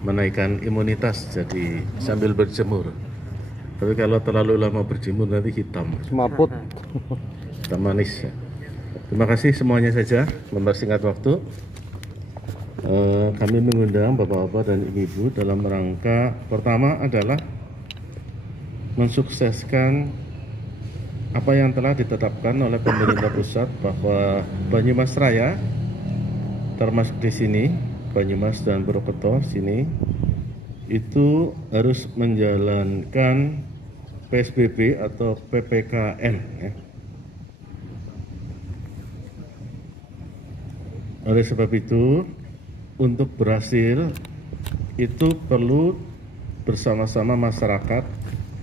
Menaikkan imunitas jadi sambil berjemur. Tapi kalau terlalu lama berjemur nanti hitam. Semaput. Hitam manis. Terima kasih semuanya saja. Mempersingkat waktu, kami mengundang bapak-bapak dan ibu-ibu dalam rangka pertama adalah mensukseskan apa yang telah ditetapkan oleh pemerintah pusat bahwa Banyumas Raya termasuk di sini, Banyumas dan Purwokerto sini itu harus menjalankan PSBB atau PPKM ya. Oleh sebab itu, untuk berhasil itu perlu bersama-sama masyarakat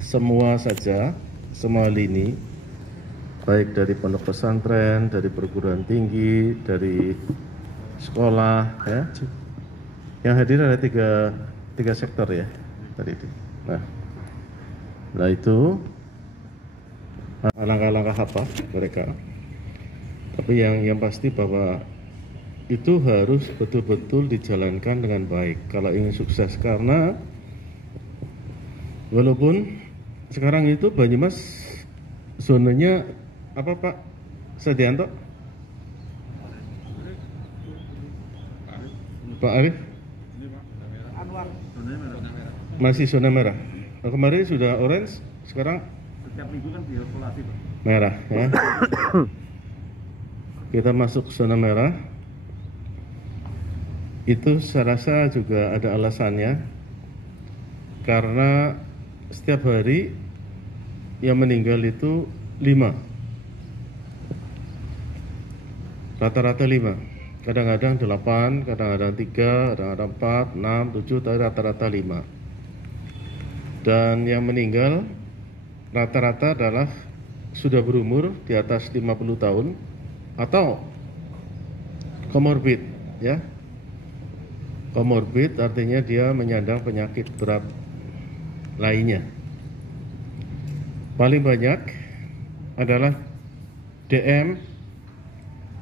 semua saja, semua lini, baik dari pondok pesantren, dari perguruan tinggi, dari sekolah ya. Yang hadir ada tiga sektor ya tadi itu. Nah itu langkah-langkah apa mereka. Tapi yang pasti bahwa itu harus betul-betul dijalankan dengan baik kalau ingin sukses, karena walaupun sekarang itu Banyumas zonanya apa Pak Sedianto? Pak Arif? Masih zona merah. Nah, kemarin sudah orange, sekarang setiap minggu kan diisolasi, Pak. Merah ya. Kita masuk zona merah. Itu saya rasa juga ada alasannya, karena setiap hari yang meninggal itu 5. Rata-rata 5. Kadang-kadang 8, kadang-kadang 3, kadang-kadang 4, 6, 7, tapi rata-rata 5. Dan yang meninggal rata-rata adalah sudah berumur di atas 50 tahun atau komorbid ya. Komorbid artinya dia menyandang penyakit berat lainnya. Paling banyak adalah DM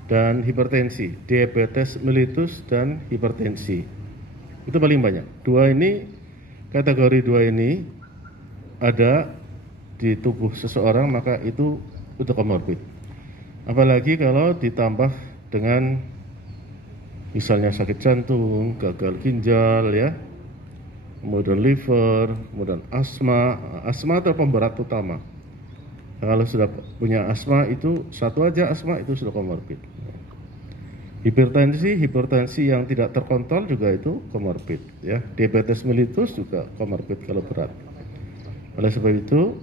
dan hipertensi, diabetes mellitus dan hipertensi. Itu paling banyak. Kategori 2 ini ada di tubuh seseorang, maka itu komorbid. Apalagi kalau ditambah dengan misalnya sakit jantung, gagal ginjal ya, kemudian liver, kemudian asma. Asma itu pemberat utama. Kalau sudah punya asma itu satu aja asma itu sudah komorbid. Hipertensi yang tidak terkontrol juga itu komorbid ya. Diabetes mellitus juga komorbid kalau berat. Oleh sebab itu,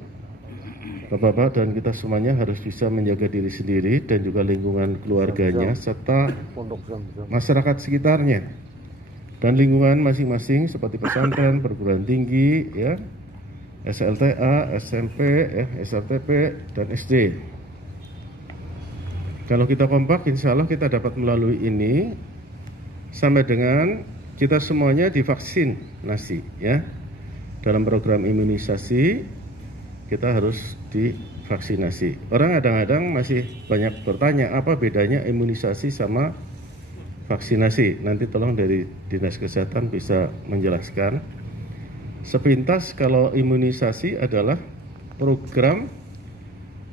Bapak-bapak dan kita semuanya harus bisa menjaga diri sendiri dan juga lingkungan keluarganya serta masyarakat sekitarnya dan lingkungan masing-masing seperti pesantren, perguruan tinggi ya, SLTA, SMP, SLTP dan SD. Kalau kita kompak, insya Allah kita dapat melalui ini sampai dengan kita semuanya divaksinasi ya. Dalam program imunisasi kita harus divaksinasi. Orang kadang-kadang masih banyak bertanya apa bedanya imunisasi sama vaksinasi. Nanti tolong dari Dinas Kesehatan bisa menjelaskan. Sepintas kalau imunisasi adalah program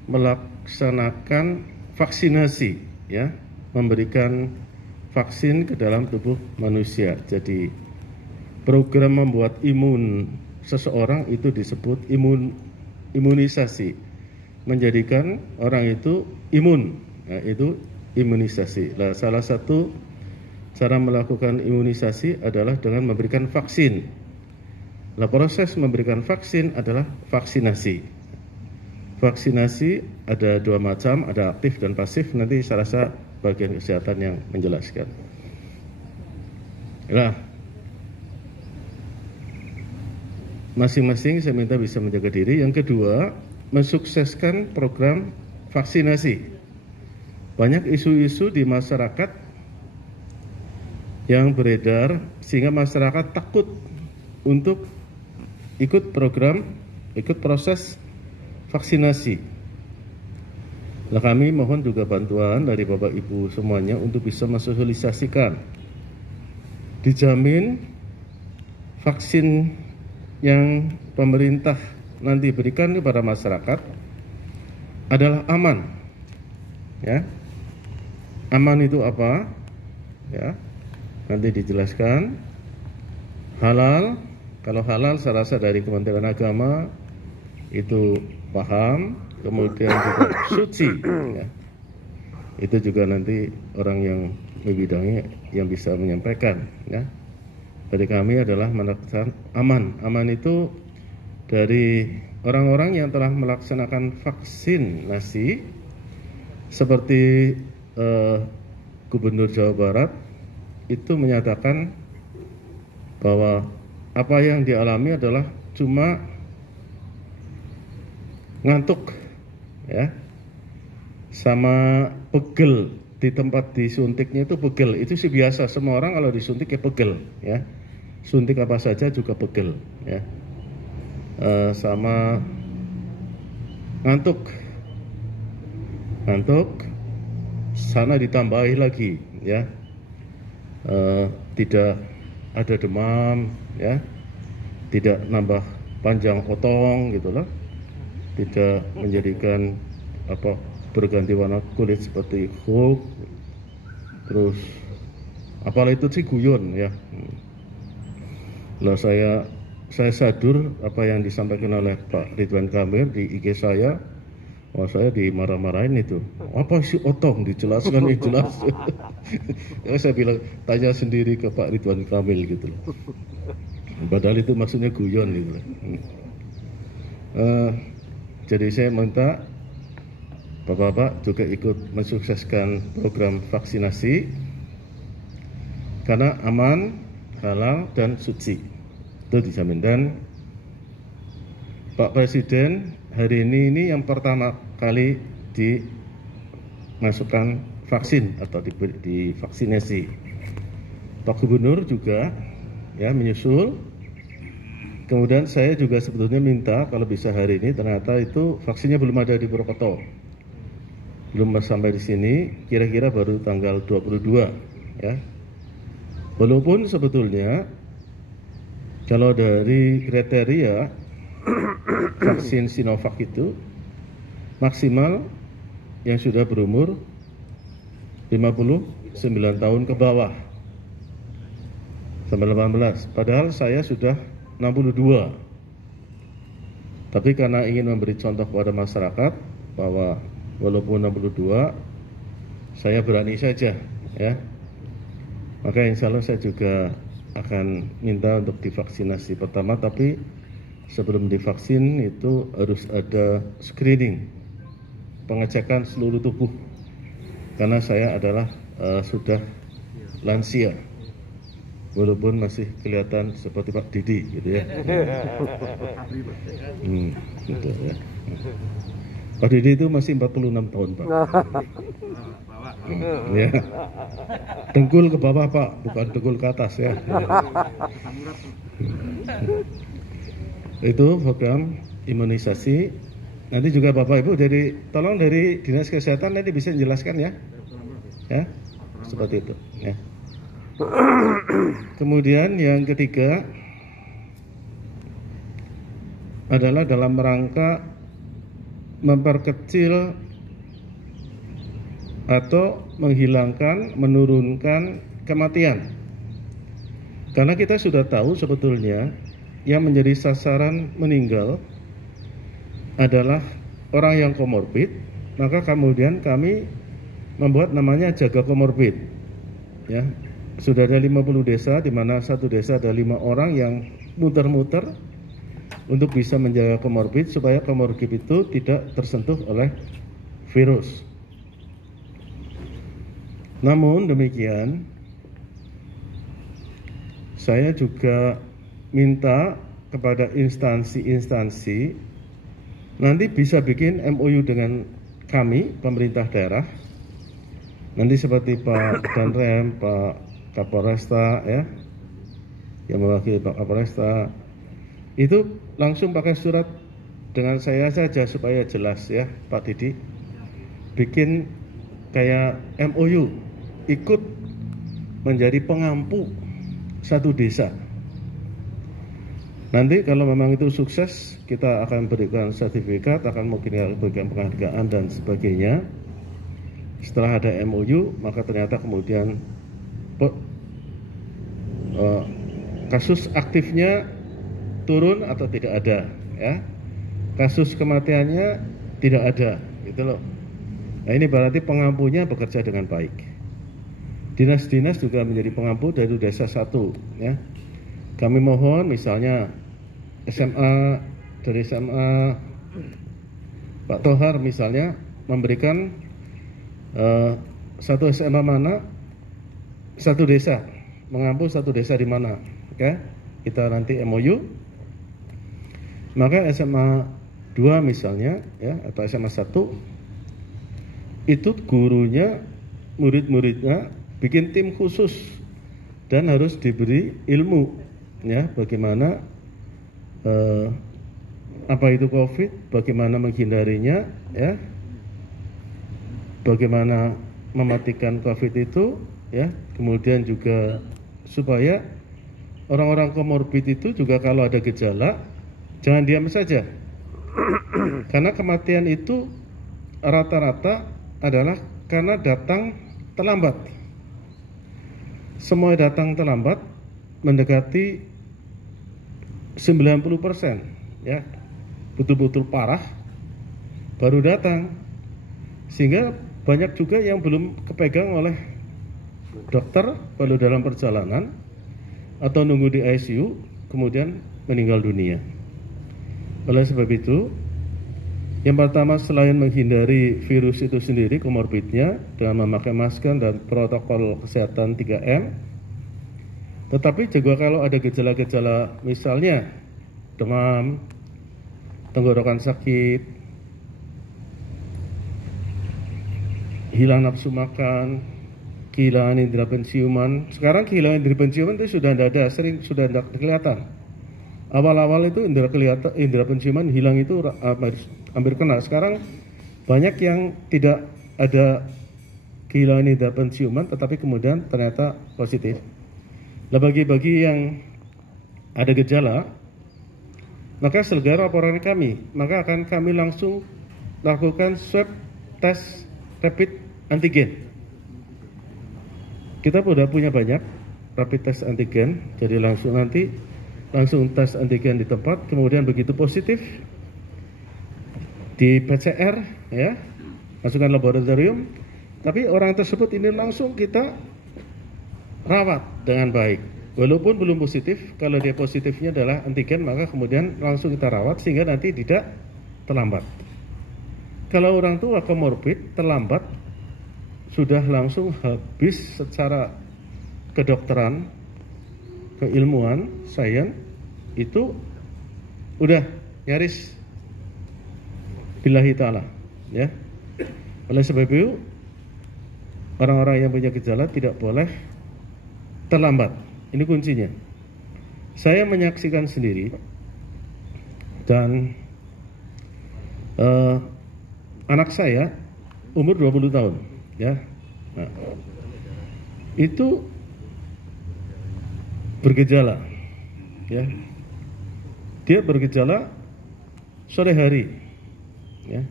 melaksanakan vaksinasi ya, memberikan vaksin ke dalam tubuh manusia. Jadi program membuat imun seseorang itu disebut imunisasi, menjadikan orang itu imun. Nah, itu imunisasi. Nah, salah satu cara melakukan imunisasi adalah dengan memberikan vaksin. Nah, proses memberikan vaksin adalah vaksinasi. Vaksinasi ada dua macam, ada aktif dan pasif. Nanti saya rasa bagian kesehatan yang menjelaskan. Nah, masing-masing saya minta bisa menjaga diri. Yang kedua, mensukseskan program vaksinasi. Banyak isu-isu di masyarakat yang beredar sehingga masyarakat takut untuk ikut program, ikut proses vaksinasi. Nah, kami mohon juga bantuan dari Bapak Ibu semuanya untuk bisa mensosialisasikan. Dijamin vaksin yang pemerintah nanti berikan kepada masyarakat adalah aman. Ya. Aman itu apa? Ya. Nanti dijelaskan. Halal. Kalau halal saya rasa dari Kementerian Agama itu paham, kemudian juga suci, ya. Itu juga nanti orang yang bidangnya yang bisa menyampaikan, ya. Dari kami adalah melaksanakan aman. Aman itu dari orang-orang yang telah melaksanakan vaksinasi seperti Gubernur Jawa Barat itu menyatakan bahwa apa yang dialami adalah cuma ngantuk, ya, sama pegel di tempat disuntiknya itu pegel. Itu sih biasa, semua orang kalau disuntik ya pegel, ya. Suntik apa saja juga pegel, ya. Sama ngantuk, sana ditambahi lagi, ya. Tidak ada demam, ya, tidak nambah panjang otong gitulah, tidak menjadikan berganti warna kulit seperti Hulk, terus apalah itu sih guyon, ya. Lah saya sadur apa yang disampaikan oleh Pak Ridwan Kamil di IG saya. Wah, saya dimarah-marahin itu. Apa sih otong? Dijelaskan, jelas. Ya, saya bilang, tanya sendiri ke Pak Ridwan Kamil gitu. Padahal itu maksudnya guyon gitu. Jadi saya minta Bapak-bapak juga ikut mensukseskan program vaksinasi karena aman, halal, dan suci. Itu dijamin. Dan Pak Presiden hari ini yang pertama kali dimasukkan vaksin atau divaksinasi. Pak Gubernur juga, ya, menyusul. Kemudian saya juga sebetulnya minta kalau bisa hari ini, ternyata itu vaksinnya belum ada di Purwokerto. Belum sampai di sini, kira-kira baru tanggal 22, ya. Walaupun sebetulnya kalau dari kriteria vaksin Sinovac itu maksimal yang sudah berumur 59 tahun ke bawah sampai 18. Padahal saya sudah 62. Tapi karena ingin memberi contoh kepada masyarakat bahwa walaupun 62 saya berani saja, ya. Maka insya Allah saya juga akan minta untuk divaksinasi pertama, tapi sebelum divaksin itu harus ada screening, pengecekan seluruh tubuh, karena saya adalah sudah lansia, walaupun masih kelihatan seperti Pak Didi gitu, ya. Gitu, ya. Pak Didi itu masih 46 tahun, Pak. Ya. Dengkul ke bawah, Pak, bukan dengkul ke atas, ya. Itu program imunisasi. Nanti juga Bapak Ibu tolong dari Dinas Kesehatan nanti bisa menjelaskan, ya. Ya, seperti itu, ya. Kemudian yang ketiga adalah dalam rangka memperkecil atau menghilangkan, menurunkan kematian. Karena kita sudah tahu sebetulnya yang menjadi sasaran meninggal adalah orang yang komorbid, maka kemudian kami membuat namanya jaga komorbid, ya. sudah ada 50 desa, di mana satu desa ada 5 orang yang muter-muter untuk bisa menjaga komorbid supaya komorbid itu tidak tersentuh oleh virus. Namun demikian, saya juga minta kepada instansi-instansi nanti bisa bikin MOU dengan kami, pemerintah daerah. Nanti seperti Pak Danrem, Pak Kapolresta, ya, yang mewakili Pak Kapolresta, itu langsung pakai surat dengan saya saja supaya jelas, ya, Pak Didi. Bikin kayak MOU, ikut menjadi pengampu satu desa. Nanti kalau memang itu sukses, kita akan berikan sertifikat, akan mungkin berikan penghargaan dan sebagainya. Setelah ada MOU, maka ternyata kemudian kasus aktifnya turun atau tidak ada, ya. Kasus kematiannya tidak ada, gitu loh. Nah, ini berarti pengampunya bekerja dengan baik. Dinas-dinas juga menjadi pengampu dari desa satu, ya. Kami mohon misalnya SMA, dari SMA Pak Tohar misalnya memberikan satu SMA mana, satu desa, mengampu satu desa di mana, oke? Kita nanti MOU. Maka SMA 2 misalnya, ya, atau SMA 1 itu gurunya, murid-muridnya bikin tim khusus dan harus diberi ilmu, ya, bagaimana apa itu COVID, bagaimana menghindarinya, ya, bagaimana mematikan COVID itu, ya, kemudian juga supaya orang-orang komorbid itu juga kalau ada gejala jangan diam saja, karena kematian itu rata-rata adalah karena datang terlambat. Semua datang terlambat mendekati 90%, ya, betul-betul parah baru datang, sehingga banyak juga yang belum kepegang oleh dokter baru dalam perjalanan atau nunggu di ICU kemudian meninggal dunia. Oleh sebab itu, yang pertama selain menghindari virus itu sendiri, komorbidnya, dengan memakai masker dan protokol kesehatan 3M, tetapi juga kalau ada gejala-gejala misalnya demam, tenggorokan sakit, hilang nafsu makan, kehilangan indera penciuman. Sekarang kehilangan indera penciuman itu sudah tidak ada, sudah tidak kelihatan. Awal-awal itu indera penciuman hilang itu hampir kena. Sekarang banyak yang tidak ada kehilangan indera penciuman tetapi kemudian ternyata positif. Nah, bagi yang ada gejala, maka segera laporan kami, maka akan kami langsung lakukan swab tes rapid antigen. Kita sudah punya banyak rapid test antigen, jadi langsung tes antigen di tempat, kemudian begitu positif di PCR, ya, masukkan laboratorium, tapi orang tersebut ini langsung kita rawat dengan baik. Walaupun belum positif, kalau dia positifnya adalah antigen, maka kemudian langsung kita rawat sehingga nanti tidak terlambat. Kalau orang tua komorbid terlambat, sudah langsung habis secara kedokteran, keilmuan, sains, itu udah nyaris billahi ta'ala, ya. Oleh sebab itu, orang-orang yang punya gejala tidak boleh terlambat. Ini kuncinya. Saya menyaksikan sendiri dan anak saya umur 20 tahun, ya. Nah, itu bergejala, ya. Dia bergejala sore hari, ya.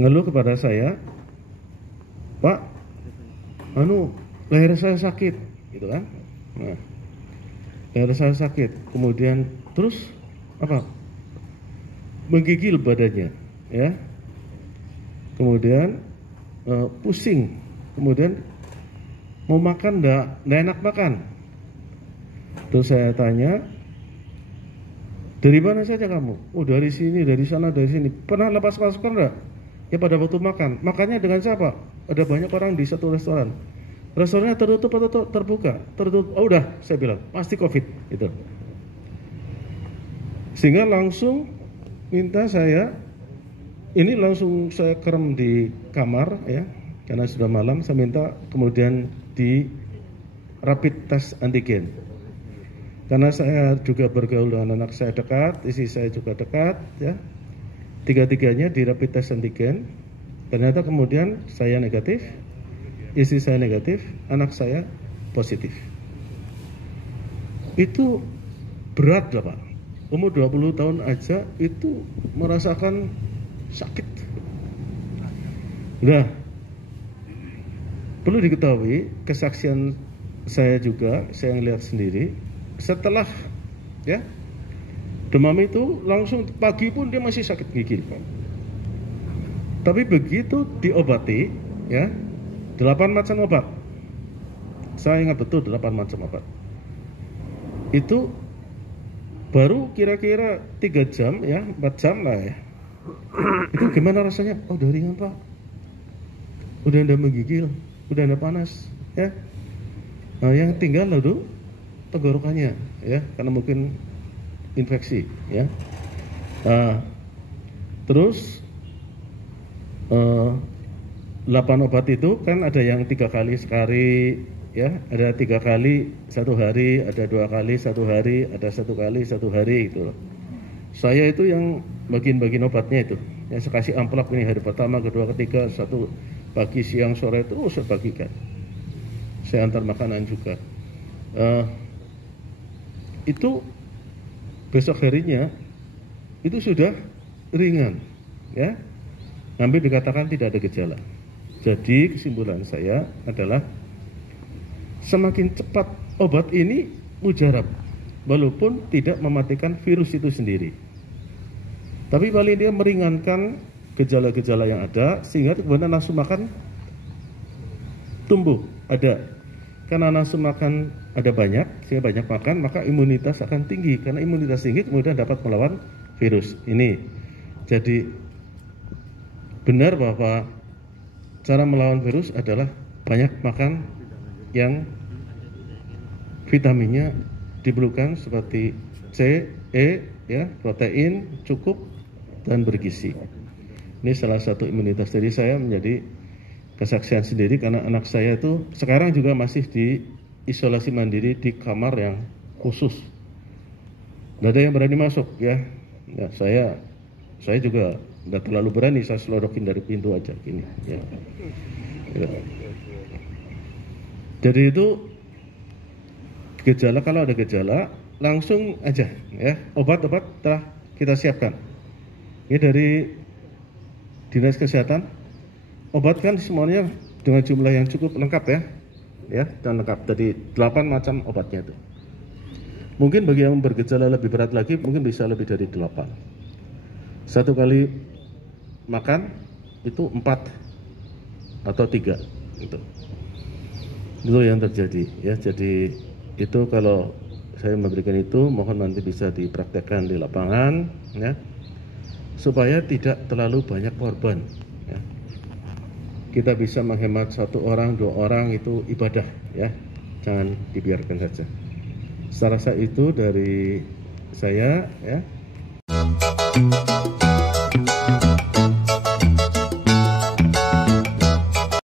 Ngeluh kepada saya, Pak, leher saya sakit, gitu kan. Nah, leher saya sakit, kemudian terus apa? Menggigil badannya, ya. Kemudian pusing, kemudian mau makan nggak enak makan. Terus saya tanya, dari mana saja kamu? Oh dari sini, dari sana, dari sini. Pernah lepas masker enggak? Ya pada waktu makan. Makannya dengan siapa? Ada banyak orang di satu restoran. Restorannya tertutup atau terbuka? Tertutup. Oh udah, saya bilang pasti COVID itu. Sehingga langsung minta saya, ini langsung saya kerem di kamar ya, karena sudah malam. Saya minta kemudian di rapid test antigen. Karena saya juga bergaul dengan anak saya dekat, istri saya juga dekat, ya. Tiga-tiganya di rapid test antigen. Ternyata kemudian saya negatif, istri saya negatif, anak saya positif. Itu berat lah Pak. Umur 20 tahun aja itu merasakan sakit. Nah, perlu diketahui kesaksian saya juga, saya ngelihat sendiri. Setelah ya demam itu langsung pagi pun dia masih sakit gigi Pak. Tapi begitu diobati ya 8 macam obat, saya ingat betul 8 macam obat itu baru kira-kira 3 jam ya 4 jam lah ya itu gimana rasanya? Oh udah ringan Pak, udah ada menggigil, udah ada panas ya. Nah yang tinggal lalu tenggorokannya ya, karena mungkin infeksi ya. Terus 8 obat itu kan ada yang 3 kali sekali ya, ada 3 kali 1 hari, ada 2 kali 1 hari, ada 1 kali 1 hari gitu loh. Saya itu yang bagian-bagian obatnya itu yang saya kasih amplop ini hari pertama, kedua, ketiga, 1 pagi, siang, sore terus saya bagikan. Saya antar makanan juga. Itu besok harinya itu sudah ringan ya, hampir dikatakan tidak ada gejala. Jadi kesimpulan saya adalah semakin cepat obat ini mujarab, walaupun tidak mematikan virus itu sendiri, tapi paling dia meringankan gejala-gejala yang ada, sehingga kemudian nafsu makan tumbuh ada. Karena nafsu makan ada banyak, sehingga banyak makan, maka imunitas akan tinggi. Karena imunitas tinggi kemudian dapat melawan virus. Ini jadi benar bahwa cara melawan virus adalah banyak makan yang vitaminnya diperlukan seperti C, E, ya, protein cukup dan bergizi. Ini salah satu imunitas. Jadi saya menjadi kesaksian sendiri karena anak saya itu sekarang juga masih di isolasi mandiri di kamar yang khusus. Tidak ada yang berani masuk ya. Ya saya juga tidak terlalu berani, saya selorokin dari pintu aja gini ya. Ya. Jadi itu gejala, kalau ada gejala langsung aja ya, obat-obat telah kita siapkan. Ini dari Dinas Kesehatan. Obat kan semuanya dengan jumlah yang cukup lengkap ya dan lengkap. Jadi 8 macam obatnya itu. Mungkin bagi yang bergejala lebih berat lagi mungkin bisa lebih dari 8. 1 kali makan itu 4 atau 3 gitu. Itu yang terjadi ya. Jadi itu kalau saya memberikan itu, mohon nanti bisa dipraktekkan di lapangan ya, supaya tidak terlalu banyak korban ya. Kita bisa menghemat 1 orang, 2 orang itu ibadah ya, jangan dibiarkan saja. Saya rasa itu dari saya ya.